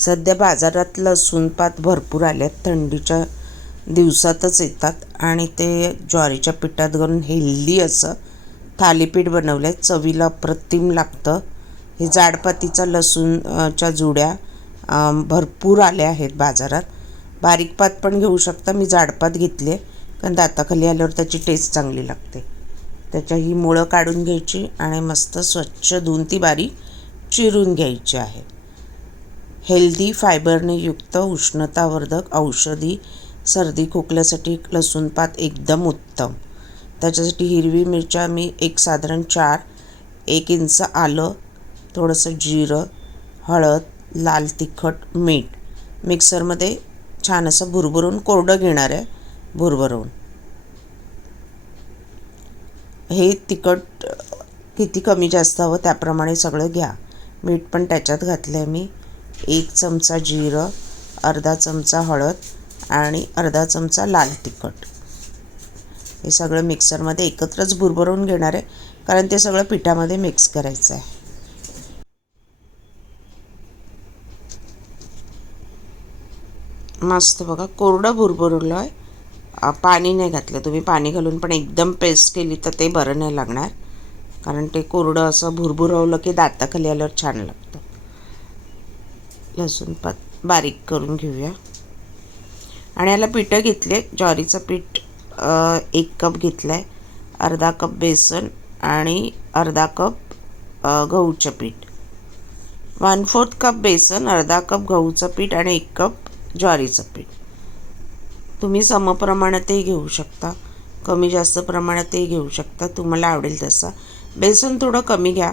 सध्या बाजारात लसूण पात भरपूर आल्यात. थंडीच्या दिवसातच येतात आणि ते ज्वारीच्या पिठात घालून हेल्दी असं थालीपीठ बनवलं आहे चवीला अप्रतिम लागतं. हे जाडपातीचा लसूणच्या जुड्या भरपूर आल्या आहेत बाजारात. बारीक पात पण घेऊ शकता. मी जाडपात घेतली आहे कारण दाताखाली आल्यावर त्याची टेस्ट चांगली लागते. त्याच्या ही मुळं काढून घ्यायची आणि मस्त स्वच्छ धुवून ती बारीक चिरून घ्यायची आहे. हेल्दी फायबरने युक्त उष्णतावर्धक औषधी सर्दी खोकल्यासाठी लसूण पात एकदम उत्तम. त्याच्यासाठी हिरवी मिरच्या मी एक साधारण चार एक इंच आलं थोडंसं जिरं हळद लाल तिखट मीठ. मिक्सरमध्ये छान असं भुरभुरून कोरडं घेणार आहे भुरभरून. हे तिखट किती कमी जास्त हवं त्याप्रमाणे सगळं घ्या. मीठ पण त्याच्यात घातलं आहे मी. एक चमचा जिरं अर्धा चमचा हळद आणि अर्धा चमचा लाल तिखट. हे सगळं मिक्सरमध्ये एकत्रच भुरभरून घेणार आहे कारण ते सगळं पिठामध्ये मिक्स करायचं आहे. मस्त बघा कोरडं भुरभुरलं आहे. पाणी नाही घातलं. तुम्ही पाणी घालून पण एकदम पेस्ट केली तर ते बरं नाही लागणार कारण ते कोरडं असं भुरभुरवलं की दाताखाली आल्यावर छान लागतं. लसूण पात बारीक करून घेऊया. आणि याला पिठं घेतले ज्वारीचं पीठ एक कप घेतलं आहे अर्धा कप बेसन आणि अर्धा कप गहूचं पीठ. वन फोर्थ कप बेसन अर्धा कप गहूचं पीठ आणि एक कप ज्वारीचं पीठ. तुम्ही समप्रमाणातही घेऊ शकता. कमी जास्त प्रमाणातही घेऊ शकता. तुम्हाला आवडेल तसा. बेसन थोडं कमी घ्या.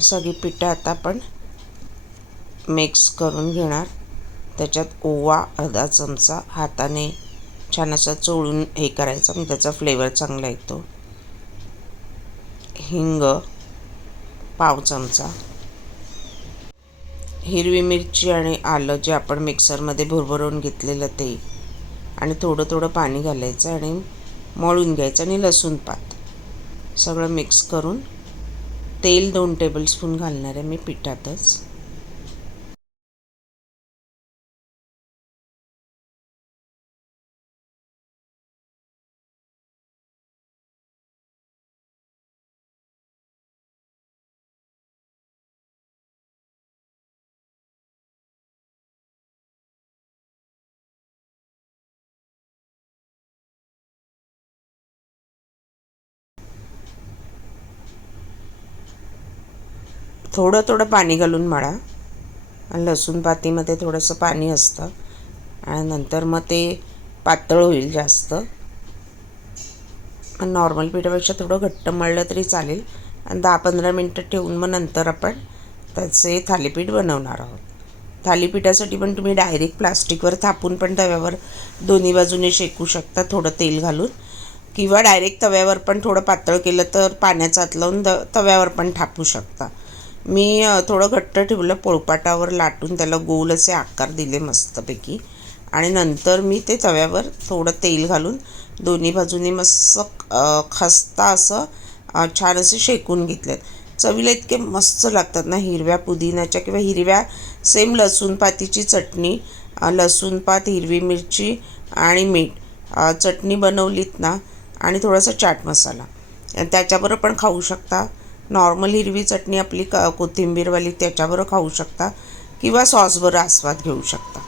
सगळी पिठं आता आपण मिक्स करून घेणार. त्याच्यात ओवा अर्धा चमचा हाताने छान असं चोळून हे करायचं मग त्याचा फ्लेवर चांगला येतो. हिंग पाव चमचा. हिरवी मिरची आणि आलं जे आपण मिक्सरमध्ये भुरभरून घेतलेलं ते आणि थोडं थोडं पाणी घालायचं आणि मळून घ्यायचं आणि लसूण पात. सगळं मिक्स करून तेल दोन टेबलस्पून घालणार आहे मी पिठातच. थोडं थोडं पाणी घालून मळा. लसूण पातीमध्ये थोडंसं पाणी असतं. आणि नंतर मग ते पातळ होईल जास्त. नॉर्मल पिठापेक्षा थोडं घट्ट मळलं तरी चालेल. आणि दहा पंधरा मिनटं ठेवून मग नंतर आपण त्याचे थालीपीठ बनवणार आहोत. थालीपीठासाठी पण तुम्ही डायरेक्ट प्लास्टिकवर थापून पण तव्यावर दोन्ही बाजूने शेकू शकता थोडं तेल घालून. किंवा डायरेक्ट तव्यावर पण थोडं पातळ केलं तर पाण्याचा हात लावून द तव्यावर पण थापू शकता. मी थोडं घट्ट ठेवलं पोळपाटावर लाटून त्याला गोल असे आकार दिले मस्तपैकी. आणि नंतर मी ते तव्यावर थोडं तेल घालून दोन्ही बाजूनी मस्त खस्ता असं छान असे शेकून घेतलेत. चवीला इतके मस्त लागतात ना हिरव्या पुदिन्याच्या किंवा हिरव्या सेम लसूणपातीची चटणी लसूणपात हिरवी मिरची आणि मीठ चटणी बनवलीत ना आणि थोडासा चाट मसाला. त्याच्याबरोबर पण खाऊ शकता. नॉर्मल हिरवी चटणी आपली क कोथिंबीरवाली त्याच्याबरोबर खाऊ शकता किंवा सॉसबरोबर आस्वाद घेऊ शकता.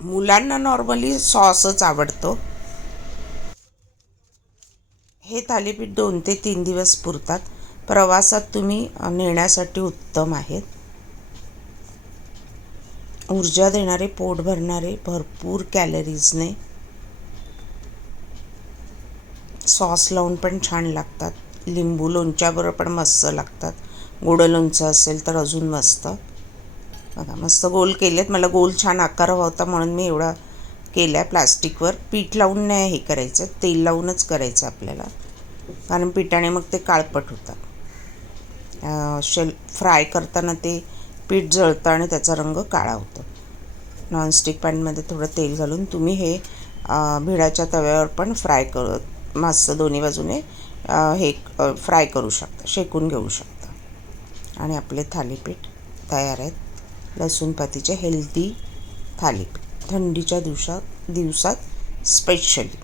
मुलांना नॉर्मली सॉसच आवडतो. हे थालीपीठ दोन ते तीन दिवस पुरतात. प्रवासात तुम्ही नेण्यासाठी उत्तम आहेत. ऊर्जा देणारे पोट भरणारे भरपूर कॅलरीजने सॉस लावून पण छान लागतात. लिंबू लोणच्याबरोबर पण मस्त लागतात. गोड लोणचं असेल तर अजून मस्त. बघा मस्त गोल केलेत. मला गोल छान आकार हवा होता म्हणून मी एवढा केला आहे प्लास्टिकवर. पीठ लावून नाही हे करायचं. तेल लावूनच करायचं आपल्याला. कारण पिठाने मग ते काळपट होतात. शेल फ्राय करताना ते पीठ जळतं आणि त्याचा रंग काळा होतो. नॉनस्टिक पॅनमध्ये थोडं तेल घालून तुम्ही हे भिडाच्या तव्यावर पण फ्राय कर मस्त दोन्ही बाजूने हे फ्राय करू शकता शेकून घेऊ शकता. आणि आपले थालीपीठ तयार आहेत. लसूणपातीचे हेल्दी थालीपीठ. थंडीच्या दिवसात दिवसात स्पेशली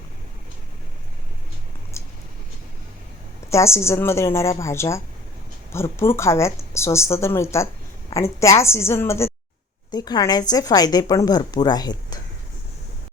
त्या सीझनमध्ये येणाऱ्या भाज्या भरपूर खाव्यात स्वस्त तर मिळतात. आणि त्या सीझनमध्ये ते खाण्याचे फायदे पण भरपूर आहेत.